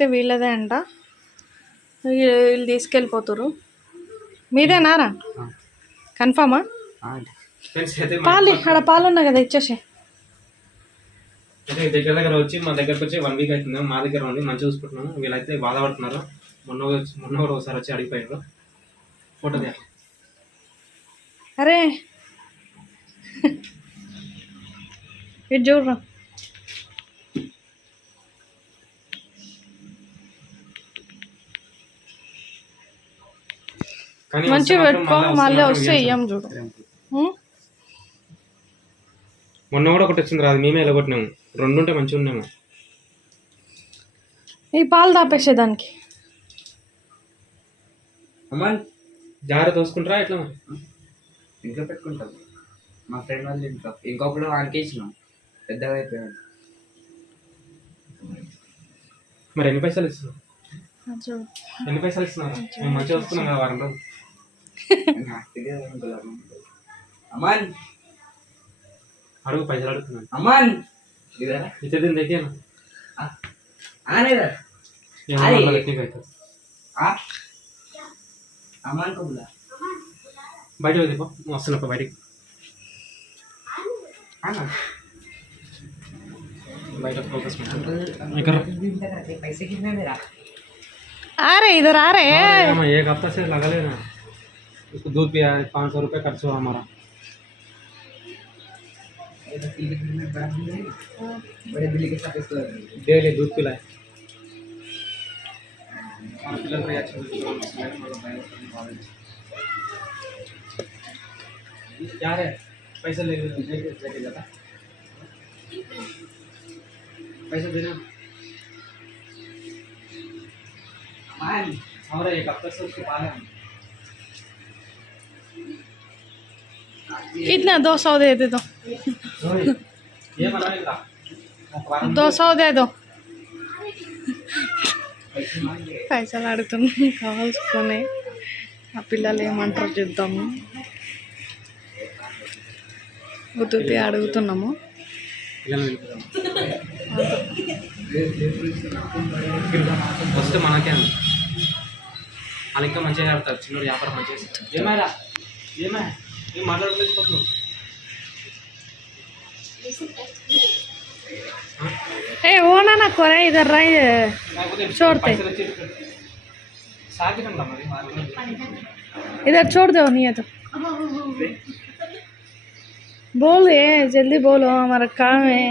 అయితే వీళ్ళదే అంట. వీళ్ళు తీసుకెళ్ళిపోతారు మీదేనారా కన్ఫామా? పాలు ఆడ పాలు ఉన్నాయి కదా ఇచ్చేసి. అయితే దగ్గర దగ్గర వచ్చి మా దగ్గరకు వచ్చి వన్ వీక్ అవుతుంది. మా దగ్గర ఉంది మంచిగా చూసుకుంటున్నాము. వీళ్ళైతే బాధపడుతున్నారు. మొన్న మొన్న కూడా ఒకసారి వచ్చి అడిగిపోయారు ఫోటో అరే. ఇటు చూడరా మంచిగా పెట్టుకో మళ్ళీ వస్తే ఇయ్యం చూడు? మొన్న కూడా ఒకటి వచ్చింది రాదు మేమే ఎలగొట్టినాము రెండు ఉంటే మంచిగా ఉన్నాము ఈ పాలు తాపేసే దానికి. అమ్మా. జాగ్రత్త చూసుకుంటారా ఎట్లా మరి? ఇంట్లో పెట్టుకుంటాం. మా ఫ్రెండ్ వాళ్ళు ఇంట్లో ఇంకొకడు వానికి ఇచ్చినాం పెద్దగా అయిపోయాడు మరి ఎన్ని పైసలు చూడు. ఎన్ని పైసలు ఇస్తున్నారు? మేము మంచిగా వస్తున్నాం కదా వారం రోజులు. నాకు తెలియదు ఏం గులాబీ. అమ్మాన్ అడుగు పైసలు అడుగుతున్నాను అమ్మాన్ ఇదరా ఇచ్చే దీని దగ్గర ఆనేదా ఏమో అరే. మళ్ళీ గట్టిగా అవుతుంది అమ్మాన్ को बुला బయటకు వెళ్ళిపో వస్తున్నా బయటికి आना బయట ఫోకస్ अंकल ఇక్కడ पैसे कितने मेरा अरे इधर आ रहे हैं हम एक हफ्ता से लगा लेना उसको दूध पिया है पाँच सौ रुपये खर्च हुआ हमारा। डेली दूध पिलाए। क्या है? पैसा ले लेके जाता पैसा देना। हमारा एक हफ़्ता से उसके बाद हम इतना दो सौ दे दे दो ये बनाएगा दो सौ दे दो पैसे मांगे పైసలు అడుగుతున్నాం కావాల్సుకొని ఆ పిల్లలు ఏమంటారు చూద్దాము ఉతుతి అడుగుతున్నాము వస్తే మనకే అన్న. వాళ్ళు ఇంకా మంచిగా ఆడతారు చిన్న వ్యాపారం మంచిగా చేస్తారు. ఏమైనా ఏమై ఏం మాట్లాడలేదు ఏ ఓనా నా కొర ఇద్దరు రై छोड़ते। సాగిరం మరి మార్కెట్ इधर छोड़ दो नहीं है तो बोल ये जल्दी बोलो हमारा काम है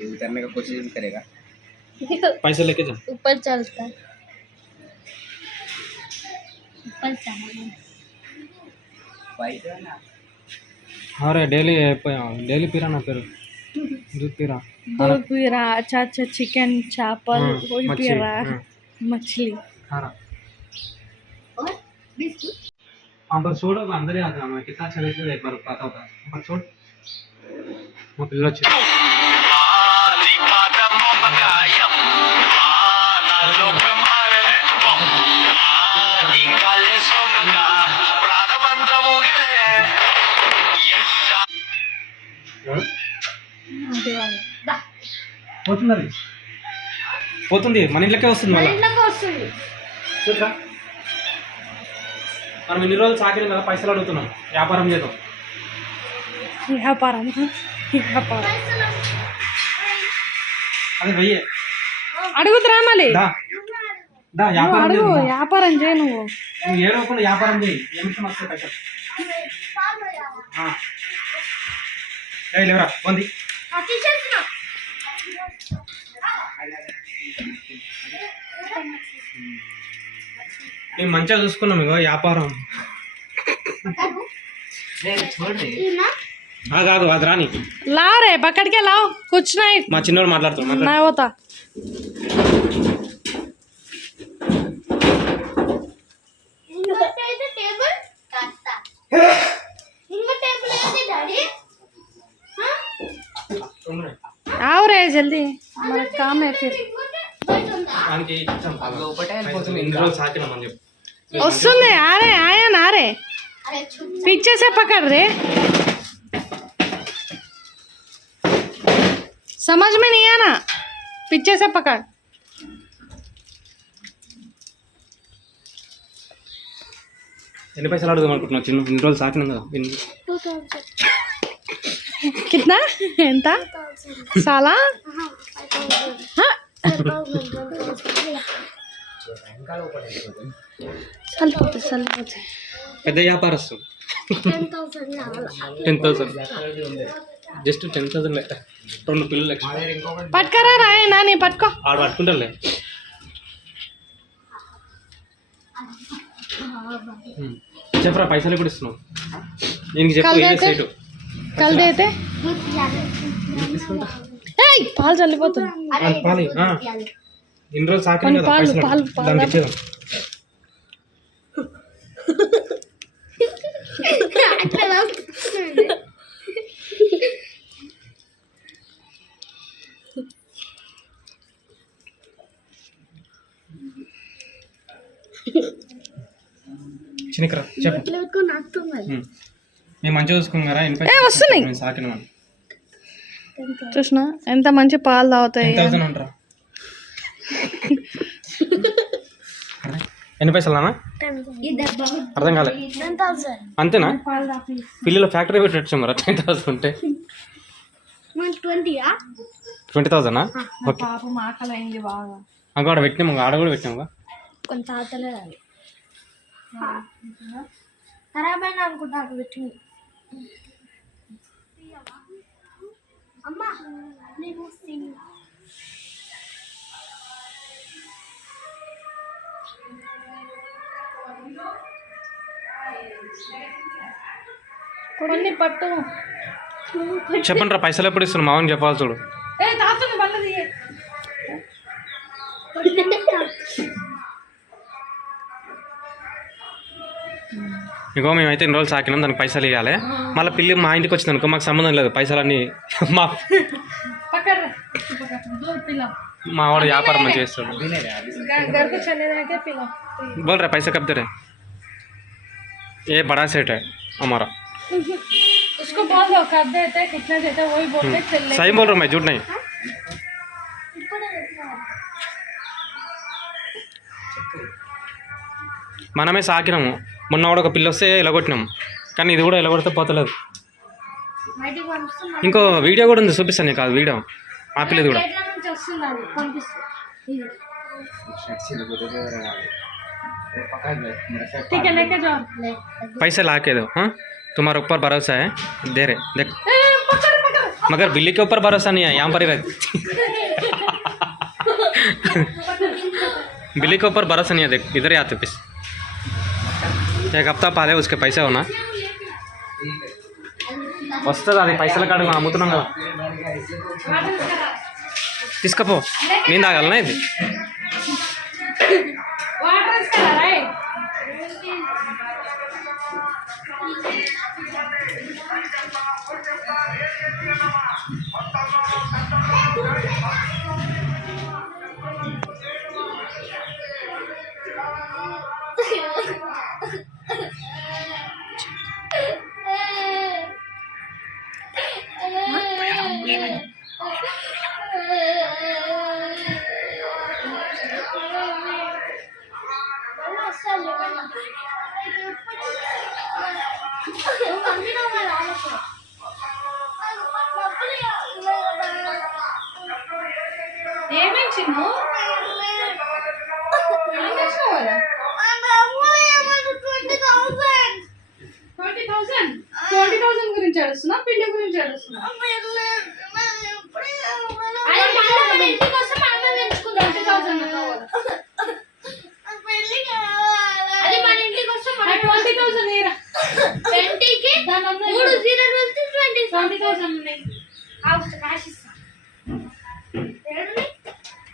ये उतरने का कोशिश भी करेगा। पैसे लेके जा ऊपर चलता है। ऊपर चढ़ा है अरे डेली डेली पीरा ना फिर। दूध पीरा। दूध पी रहा अच्छा अच्छा चिकन चावल हाँ, वही पी मछली, रहा हाँ। मछली। खा रहा और बिस्कुट? हाँ पर छोड़ो तो अंदर ही आता मैं। कितना अच्छा लगता है एक बार पता होता है पर छोड़ वो పోతుంది అది పోతుంది మన ఇంట్లోకే వస్తుంది వస్తుంది. మనం ఇన్ని రోజులు సాకినాం కదా పైసలు అడుగుతున్నాం వ్యాపారం చేద్దాం. వ్యాపారం వ్యాపారం. అది వెయ్యే. అడుగుతురా మళ్ళీ. దా. దా నువ్వు వ్యాపారం అడుగు వ్యాపారం చేయి నువ్వు. ఏ రూపంలో వ్యాపారం చేయి? పైసలు లేవరా పొంది మేము మంచిగా చూసుకున్నాం ఇగో వ్యాపారం. छोड़ ఆగాగు అది రాని. లారే పక్కడికే లావు కూర్చున్నాయి మా చిన్నోడు మాట్లాడుతున్నాడు నా పోతా. ఆవురే జల్దీ. మన కామ్ వస్తుంది. ఆరే ఆయన ఆరే. పిచ్చేసే పక్కడ్రే. समझ में नहीं आना पीछे से पकड़ ఎన్ని పైసలు అడుగుదాం అనుకుంటున్నావు చిన్న ఇన్ని రోజులు సాకినాం కదా ఎన్ని टू थाउजेंड कितना ఎంత చాలా हाँ? సరిపోతే సరిపోతే పెద్ద వ్యాపారస్తు ten thousand ten thousand just ten thousand రెండు పిల్లలు పట్టుకరా రాయ నాని పట్టుకో. ఆడు పట్టుకుంటారులే ఉమ్. చెప్పరా పైసలు ఎప్పుడు ఇస్తున్నావు? దీనికి చెప్పు ఏ? సైటు. కల్ది అయితే. ఏయ్ పాలు చల్లిపోతుంది. పాలు. ఇన్ని రోజులు కదా పాలు, పైసలు. పాలు, పాలు. దానికి ఇచ్చేదాం మేము మంచిగా చూసుకున్నారా? వస్తున్నాయి. చూసిన? ఎంత మంచి పాలు తాగుతాయి. ఎన్ని పైసలనా అర్థం కాలే. అంతేనా? పిల్లలు ఫ్యాక్టరీ పెట్టచ్చు మరి టెన్ థౌసండ్ ఉంటే. Twenty thousand okay. ఆడ పెట్టినాము ఆడ కూడా పెట్టినాము కొంత ఖరాబ్ అయినా అనుకుంటాను అమ్మా నీకు కొన్ని పట్టు. చెప్పండి రా పైసలు ఎప్పుడు ఇస్తున్నావు? మామని చెప్పాలి చూడు. ఏ తాతుంది మళ్ళీ ఇంకో మేమైతే ఇన్ని రోజులు సాకినాం దానికి పైసలు ఇవ్వాలి మళ్ళీ పిల్లి మా ఇంటికి వచ్చింది అనుకో మాకు సంబంధం లేదు పైసలన్నీ మా पकड़ दो पिला మా వాడు వ్యాపారం మంచిగా చేస్తాడు घर को चले जाके पिला बोल रहे पैसे कब दे रहे ये बड़ा सेट है हमारा उसको बोल दो कब देते कितना देते वही बोलते चल सही बोल रहा हूँ मैं झूठ नहीं మనమే సాకినాము మొన్న కూడా ఒక పిల్ల వస్తే ఎలగొట్టినాము కానీ ఇది కూడా ఎలగొడితే పోతలేదు బయటికి పంపిస్తున్నా ఇంకో వీడియో కూడా ఉంది చూపిస్తాను నీకు ఆ వీడియో ఆ పిల్లది కూడా ఎట్లా నుంచి వస్తుంది అది పంపిస్తుంది ఇది ठीक है लेके जाओ లే पैसे ला के दो हाँ तुम्हारे ऊपर भरोसा है दे रहे देख ए, पकड़ पकड़ मगर बिल्ली के ऊपर भरोसा नहीं है यहाँ पर ही रहती बिल्ली के ऊपर भरोसा नहीं है देख इधर ही आते पीस एक हफ्ता पाले उसके पैसे होना వస్తుంది అది పైసల కాడ అమ్ముతున్నాం కదా తీసుకపో నేను తాగాలనా ఇది ఏమేమి Chinnu? Twenty thousand. Twenty thousand. గురించి అడుస్తున్నా పిల్లి గురించి అడుస్తున్నా ట్వంటీ థౌసండ్ అది మన ఇంటికి వస్తే మన ట్వంటీ థౌసండ్ ఇరా ట్వంటీకి మూడు జీరో వెళ్తే ట్వంటీ ట్వంటీ థౌసండ్ ఉన్నాయి రాసిస్తా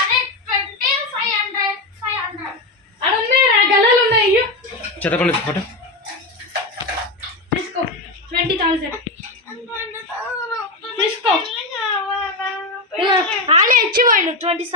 అదే twenty five hundred five hundred అక్కడ ఉన్నాయి రా గల్లలు ఉన్నాయి అయ్యో చెత్తకుండా ఫోటో. తీసుకో. Twenty thousand. తీసుకో. ఆలే ఇచ్చిపోయిండు ట్వంటీ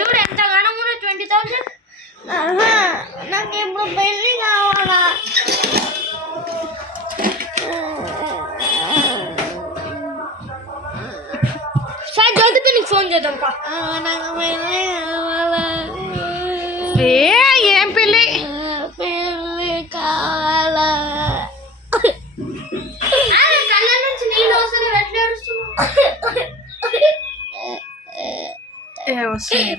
చూడు ఎంత ట్వంటీ థౌసండ్. నాకు ఇప్పుడు పెళ్ళి కావాలా సార్ జ్యోతికి నీకు ఫోన్ చేద్దాం నాకు ఏ ఏం పెళ్ళి పెళ్ళి కావాలా కళ్ళ నుంచి నీళ్ళు వస్తుంది ఎట్లా ఏడుస్తున్నావు ఏ వస్తుంది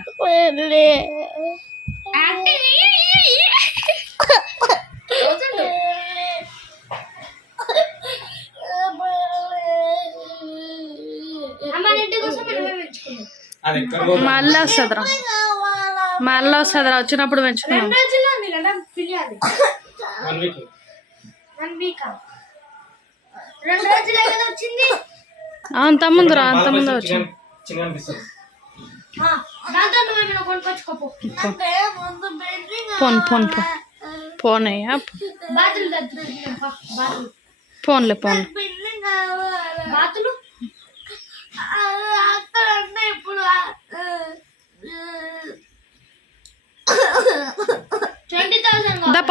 మళ్ళీ వస్తుందిరా మళ్ళీ వస్తుందిరా వచ్చినప్పుడు పెంచుకున్నాం One week. రెండు రోజులే కదా వచ్చింది. అంత ముందురా బాగా అంత ముందు కొంచెం వచ్చింది. పోన్ పోన్ పో. పోనయ్యా పోన్లే పోన్లే.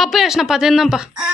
బాతులు అక్కడ అంటే ఇప్పుడు